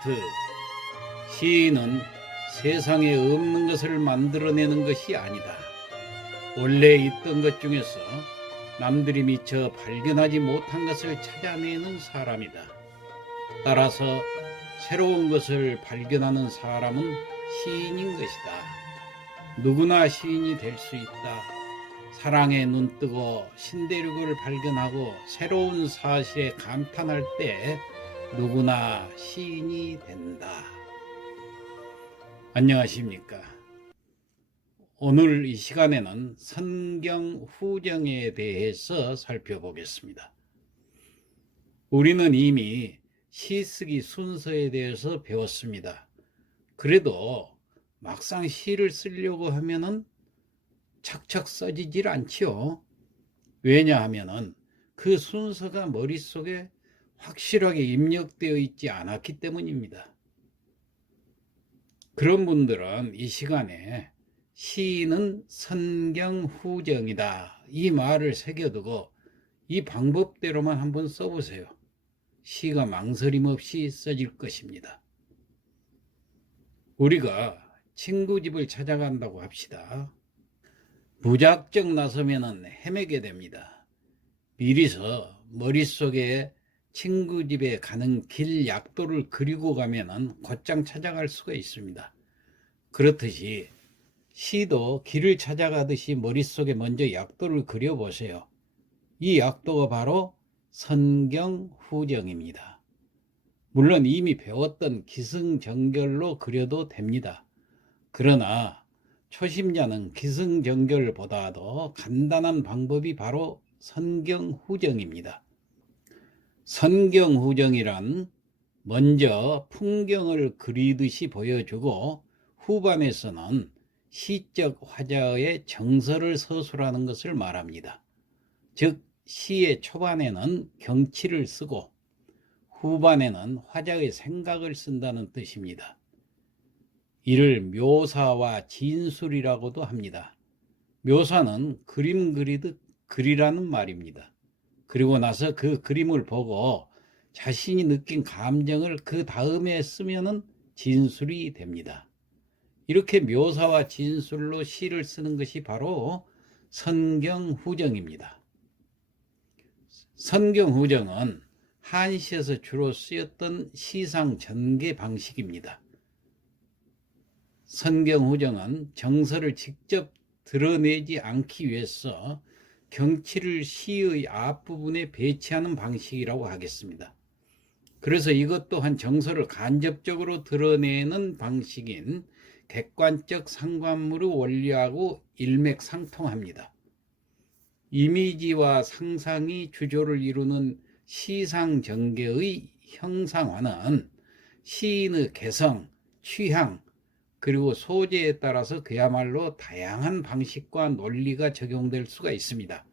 히트. 시인은 세상에 없는 것을 만들어내는 것이 아니다. 원래 있던 것 중에서 남들이 미처 발견하지 못한 것을 찾아내는 사람이다. 따라서 새로운 것을 발견하는 사람은 시인인 것이다. 누구나 시인이 될 수 있다. 사랑에 눈뜨고 신대륙을 발견하고 새로운 사실에 감탄할 때 누구나 시인이 된다. 안녕하십니까. 오늘 이 시간에는 선경 후정에 대해서 살펴보겠습니다. 우리는 이미 시쓰기 순서에 대해서 배웠습니다. 그래도 막상 시를 쓰려고 하면은 착착 써지질 않지요. 왜냐하면은 그 순서가 머릿속에 확실하게 입력되어 있지 않았기 때문입니다. 그런 분들은 이 시간에 시인은 선경후정이다, 이 말을 새겨두고 이 방법대로만 한번 써보세요. 시가 망설임 없이 써질 것입니다. 우리가 친구 집을 찾아간다고 합시다. 무작정 나서면 헤매게 됩니다. 미리서 머릿속에 친구 집에 가는 길 약도를 그리고 가면 곧장 찾아갈 수가 있습니다. 그렇듯이 시도 길을 찾아가듯이 머릿속에 먼저 약도를 그려보세요. 이 약도가 바로 선경후정입니다. 물론 이미 배웠던 기승전결로 그려도 됩니다. 그러나 초심자는 기승전결보다도 간단한 방법이 바로 선경후정입니다. 선경후정이란 먼저 풍경을 그리듯이 보여주고 후반에서는 시적 화자의 정서를 서술하는 것을 말합니다. 즉 시의 초반에는 경치를 쓰고 후반에는 화자의 생각을 쓴다는 뜻입니다. 이를 묘사와 진술이라고도 합니다. 묘사는 그림 그리듯 그리라는 말입니다. 그리고 나서 그 그림을 보고 자신이 느낀 감정을 그 다음에 쓰면은 진술이 됩니다. 이렇게 묘사와 진술로 시를 쓰는 것이 바로 선경후정입니다. 선경후정은 한시에서 주로 쓰였던 시상 전개 방식입니다. 선경후정은 정서를 직접 드러내지 않기 위해서 경치를 시의 앞부분에 배치하는 방식이라고 하겠습니다. 그래서 이것 또한 정서를 간접적으로 드러내는 방식인 객관적 상관물의 원리하고 일맥상통합니다. 이미지와 상상이 주조를 이루는 시상전개의 형상화는 시인의 개성, 취향, 그리고 소재에 따라서 그야말로 다양한 방식과 논리가 적용될 수가 있습니다.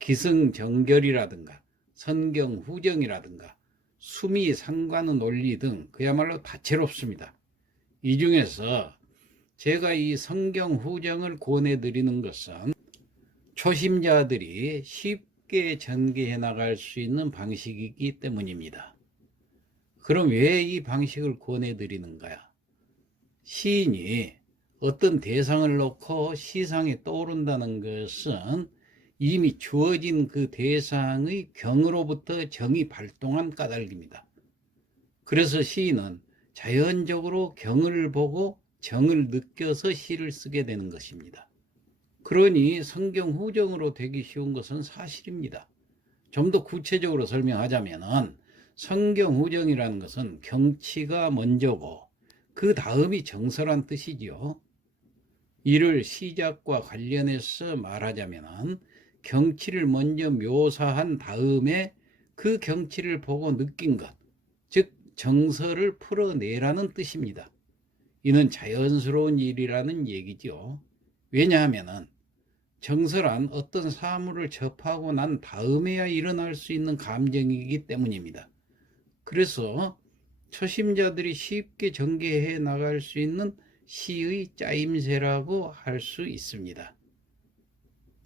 기승전결이라든가 선경후정이라든가 수미상관의 논리 등 그야말로 다채롭습니다. 이 중에서 제가 이 선경후정을 권해드리는 것은 초심자들이 쉽게 전개해 나갈 수 있는 방식이기 때문입니다. 그럼 왜 이 방식을 권해드리는가요? 시인이 어떤 대상을 놓고 시상에 떠오른다는 것은 이미 주어진 그 대상의 경으로부터 정이 발동한 까닭입니다. 그래서 시인은 자연적으로 경을 보고 정을 느껴서 시를 쓰게 되는 것입니다. 그러니 선경후정으로 되기 쉬운 것은 사실입니다. 좀 더 구체적으로 설명하자면 선경후정이라는 것은 경치가 먼저고 그 다음이 정서란 뜻이지요. 이를 시작과 관련해서 말하자면 경치를 먼저 묘사한 다음에 그 경치를 보고 느낀 것, 즉 정서를 풀어내라는 뜻입니다. 이는 자연스러운 일이라는 얘기죠. 왜냐하면 정서란 어떤 사물을 접하고 난 다음에야 일어날 수 있는 감정이기 때문입니다. 그래서 초심자들이 쉽게 전개해 나갈 수 있는 시의 짜임새라고 할 수 있습니다.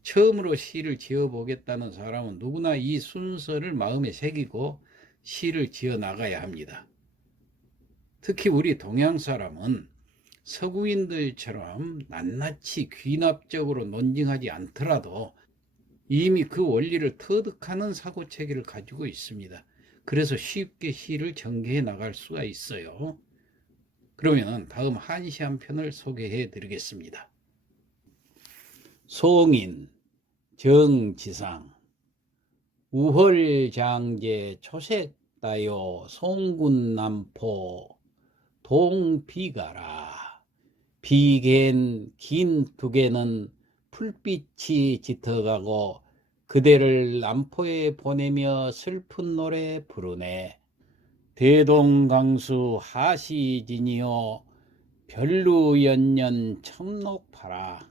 처음으로 시를 지어보겠다는 사람은 누구나 이 순서를 마음에 새기고 시를 지어 나가야 합니다. 특히 우리 동양 사람은 서구인들처럼 낱낱이 귀납적으로 논증하지 않더라도 이미 그 원리를 터득하는 사고체계를 가지고 있습니다. 그래서 쉽게 시를 전개해 나갈 수가 있어요. 그러면 다음 한시 한 편을 소개해 드리겠습니다. 송인 정지상 우헐장제 초색다요 송군남포 동비가라 비갠 긴 두개는 풀빛이 짙어가고 그대를 남포에 보내며 슬픈 노래 부르네. 대동강수 하시지니요 별루연년 첨록파라.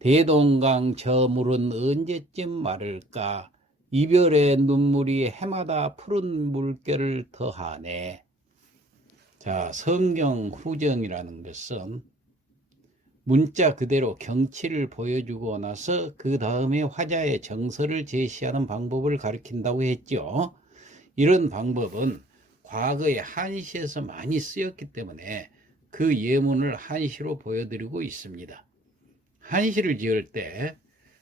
대동강 저 물은 언제쯤 마를까. 이별의 눈물이 해마다 푸른 물결을 더하네. 자, 성경 후정이라는 것은 문자 그대로 경치를 보여주고 나서 그 다음에 화자의 정서를 제시하는 방법을 가리킨다고 했죠. 이런 방법은 과거에 한시에서 많이 쓰였기 때문에 그 예문을 한시로 보여드리고 있습니다. 한시를 지을 때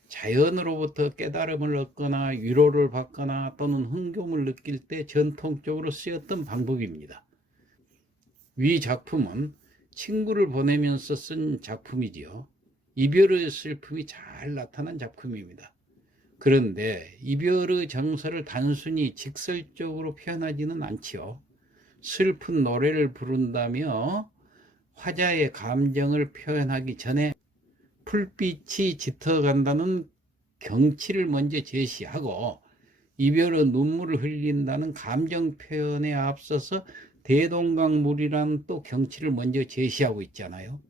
자연으로부터 깨달음을 얻거나 위로를 받거나 또는 흥겨움을 느낄 때 전통적으로 쓰였던 방법입니다. 위 작품은 친구를 보내면서 쓴 작품이지요. 이별의 슬픔이 잘 나타난 작품입니다. 그런데 이별의 정서를 단순히 직설적으로 표현하지는 않지요. 슬픈 노래를 부른다며 화자의 감정을 표현하기 전에 풀빛이 짙어간다는 경치를 먼저 제시하고 이별의 눈물을 흘린다는 감정 표현에 앞서서 대동강물이라는 또 경치를 먼저 제시하고 있잖아요.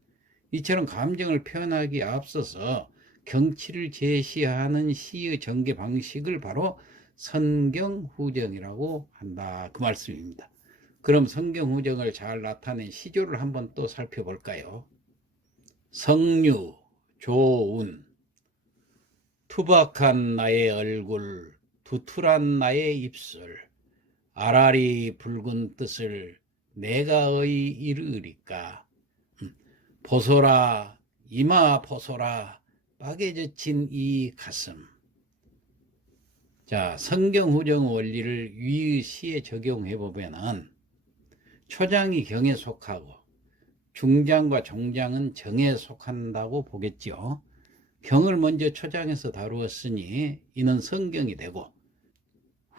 이처럼 감정을 표현하기에 앞서서 경치를 제시하는 시의 전개 방식을 바로 성경후정이라고 한다, 그 말씀입니다. 그럼 성경후정을 잘 나타낸 시조를 한번 또 살펴볼까요? 성류, 조운, 투박한 나의 얼굴, 두툴한 나의 입술, 아라리 붉은 뜻을 내가의 이르리까. 보소라 이마 보소라 빠개져친 이 가슴. 자, 성경후정 원리를 위 시에 적용해 보면은 초장이 경에 속하고 중장과 종장은 정에 속한다고 보겠죠. 경을 먼저 초장에서 다루었으니 이는 성경이 되고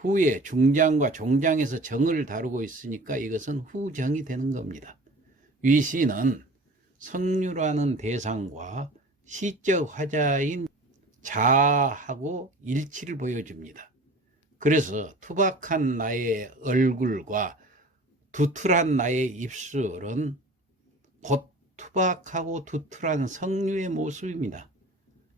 후에 중장과 종장에서 정을 다루고 있으니까 이것은 후정이 되는 겁니다. 위 시는 성류라는 대상과 시적 화자인 자하고 일치를 보여줍니다. 그래서 투박한 나의 얼굴과 두툴한 나의 입술은 곧 투박하고 두툴한 성류의 모습입니다.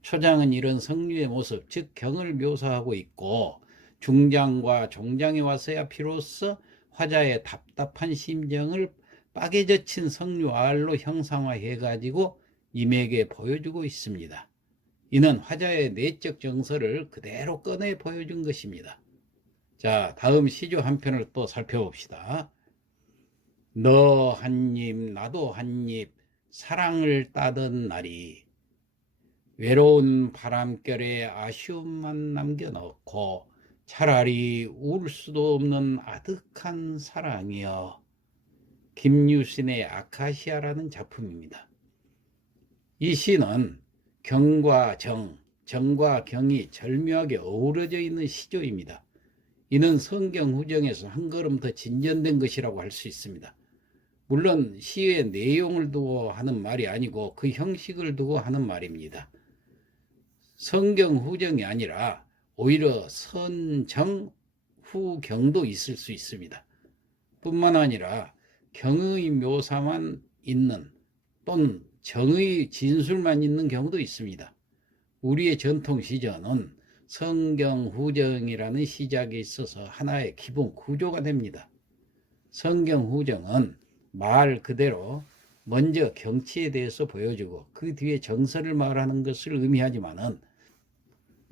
초장은 이런 성류의 모습, 즉 경을 묘사하고 있고 중장과 종장에 와서야 비로소 화자의 답답한 심정을 빠개져친 성류알로 형상화해가지고 임에게 보여주고 있습니다. 이는 화자의 내적 정서를 그대로 꺼내 보여준 것입니다. 자, 다음 시조 한 편을 또 살펴봅시다. 너 한 입 나도 한 입 사랑을 따던 날이 외로운 바람결에 아쉬움만 남겨놓고 차라리 울 수도 없는 아득한 사랑이여. 김유신의 아카시아라는 작품입니다. 이 시는 경과 정, 정과 경이 절묘하게 어우러져 있는 시조입니다. 이는 성경 후정에서 한 걸음 더 진전된 것이라고 할 수 있습니다. 물론 시의 내용을 두고 하는 말이 아니고 그 형식을 두고 하는 말입니다. 성경 후정이 아니라 오히려 선정 후경도 있을 수 있습니다. 뿐만 아니라 경의 묘사만 있는 또는 정의 진술만 있는 경우도 있습니다. 우리의 전통 시전은 성경 후정이라는 시작에 있어서 하나의 기본 구조가 됩니다. 성경 후정은 말 그대로 먼저 경치에 대해서 보여주고 그 뒤에 정서를 말하는 것을 의미하지만은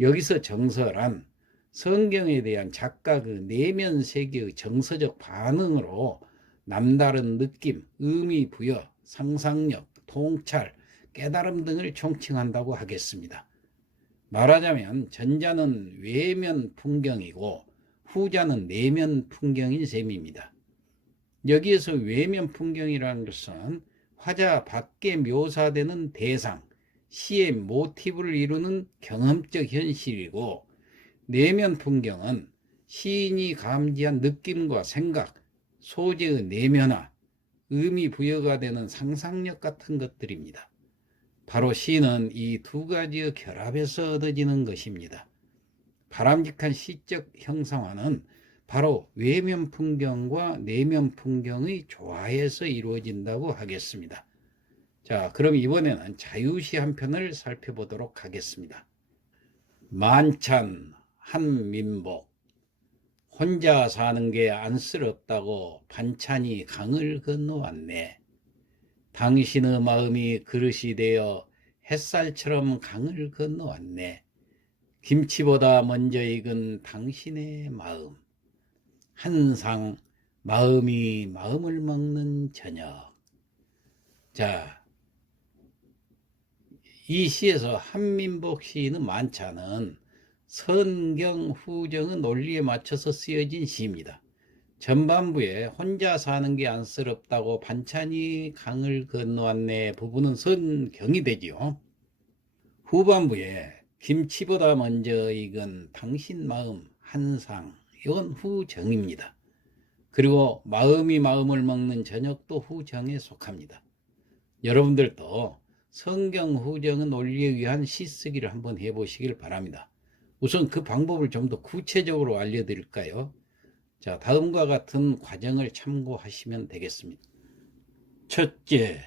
여기서 정서란 성경에 대한 작가 그 내면 세계의 정서적 반응으로 남다른 느낌, 의미 부여, 상상력, 통찰, 깨달음 등을 총칭한다고 하겠습니다. 말하자면 전자는 외면 풍경이고 후자는 내면 풍경인 셈입니다. 여기에서 외면 풍경이라는 것은 화자 밖에 묘사되는 대상, 시의 모티브를 이루는 경험적 현실이고, 내면 풍경은 시인이 감지한 느낌과 생각, 소재의 내면화, 의미 부여가 되는 상상력 같은 것들입니다. 바로 시는 이 두 가지의 결합에서 얻어지는 것입니다. 바람직한 시적 형상화는 바로 외면 풍경과 내면 풍경의 조화에서 이루어진다고 하겠습니다. 자, 그럼 이번에는 자유시 한 편을 살펴보도록 하겠습니다. 만찬 한민복. 혼자 사는 게 안쓰럽다고 반찬이 강을 건너왔네. 당신의 마음이 그릇이 되어 햇살처럼 강을 건너왔네. 김치보다 먼저 익은 당신의 마음. 한상 마음이 마음을 먹는 저녁. 자, 이 시에서 한민복 시인의 만찬은 선경 후정의 논리에 맞춰서 쓰여진 시입니다. 전반부에 혼자 사는 게 안쓰럽다고 반찬이 강을 건너왔네 부분은 선경이 되지요. 후반부에 김치보다 먼저 익은 당신 마음 한상, 이건 후정입니다. 그리고 마음이 마음을 먹는 저녁도 후정에 속합니다. 여러분들도 성경 후정의 논리에 의한 시쓰기를 한번 해보시길 바랍니다. 우선 그 방법을 좀 더 구체적으로 알려드릴까요? 자, 다음과 같은 과정을 참고하시면 되겠습니다. 첫째,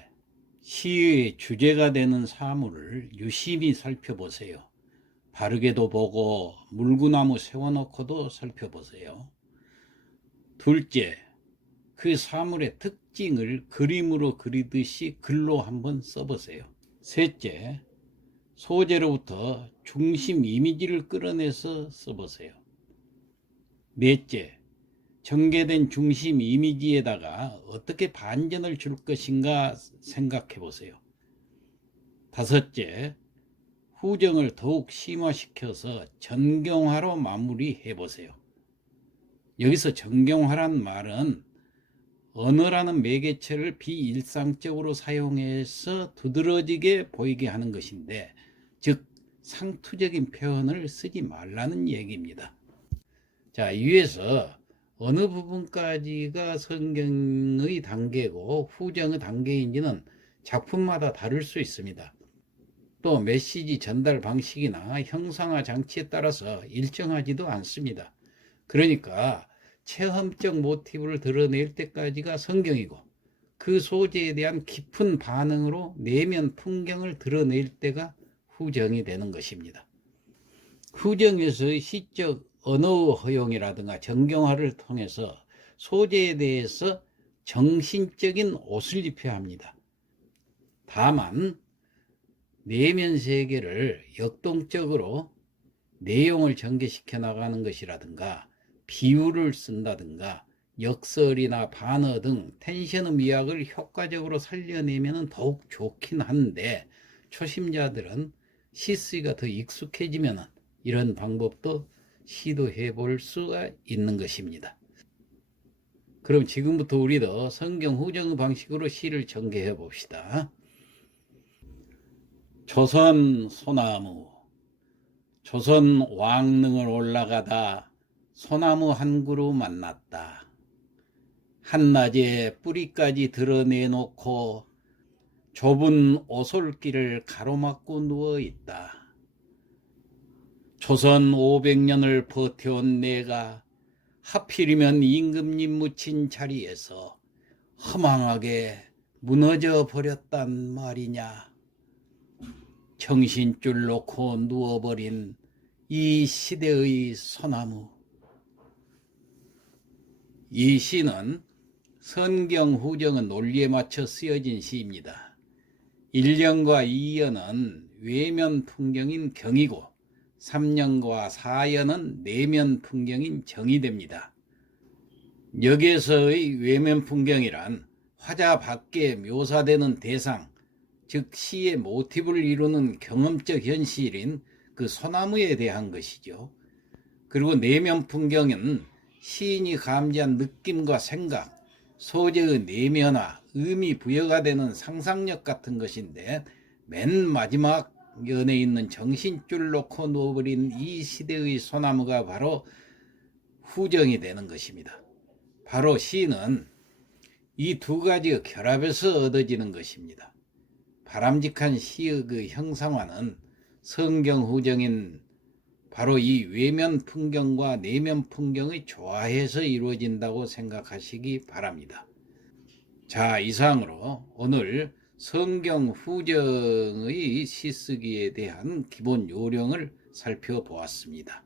시의 주제가 되는 사물을 유심히 살펴보세요. 바르게도 보고 물구나무 세워놓고도 살펴보세요. 둘째, 그 사물의 특징을 그림으로 그리듯이 글로 한번 써보세요. 셋째, 소재로부터 중심 이미지를 끌어내서 써보세요. 넷째, 전개된 중심 이미지에다가 어떻게 반전을 줄 것인가 생각해 보세요. 다섯째, 후정을 더욱 심화시켜서 전경화로 마무리해 보세요. 여기서 전경화란 말은 언어라는 매개체를 비일상적으로 사용해서 두드러지게 보이게 하는 것인데, 즉 상투적인 표현을 쓰지 말라는 얘기입니다. 자, 위에서 어느 부분까지가 성경의 단계고 후정의 단계인지는 작품마다 다를 수 있습니다. 또 메시지 전달 방식이나 형상화 장치에 따라서 일정하지도 않습니다. 그러니까 체험적 모티브를 드러낼 때까지가 성경이고, 그 소재에 대한 깊은 반응으로 내면 풍경을 드러낼 때가 후정이 되는 것입니다. 후정에서의 시적 언어 허용이라든가 정경화를 통해서 소재에 대해서 정신적인 옷을 입혀야 합니다. 다만 내면 세계를 역동적으로 내용을 전개시켜 나가는 것이라든가 비유를 쓴다든가 역설이나 반어 등 텐션의 미학을 효과적으로 살려내면 더욱 좋긴 한데, 초심자들은 시쓰기가 더 익숙해지면 이런 방법도 시도해 볼 수가 있는 것입니다. 그럼 지금부터 우리도 성경 후정 방식으로 시를 전개해 봅시다. 조선 소나무. 조선 왕릉을 올라가다 소나무 한 그루 만났다. 한낮에 뿌리까지 드러내놓고 좁은 오솔길을 가로막고 누워있다. 조선 500년을 버텨온 내가 하필이면 임금님 묻힌 자리에서 허망하게 무너져 버렸단 말이냐. 정신줄 놓고 누워버린 이 시대의 소나무. 이 시는 선경 후정의 논리에 맞춰 쓰여진 시입니다. 1년과 2년은 외면 풍경인 경이고 3년과 4년은 내면 풍경인 정이 됩니다. 여기에서의 외면 풍경이란 화자 밖에 묘사되는 대상, 즉 시의 모티브를 이루는 경험적 현실인 그 소나무에 대한 것이죠. 그리고 내면 풍경은 시인이 감지한 느낌과 생각, 소재의 내면화, 의미 부여가 되는 상상력 같은 것인데, 맨 마지막 연에 있는 정신줄 놓고 누워버린 이 시대의 소나무가 바로 후정이 되는 것입니다. 바로 시는 이 두 가지의 결합에서 얻어지는 것입니다. 바람직한 시의 그 형상화는 성경 후정인 바로 이 외면 풍경과 내면 풍경의 조화에서 이루어진다고 생각하시기 바랍니다. 자, 이상으로 오늘 성경 후정의 시쓰기에 대한 기본 요령을 살펴보았습니다.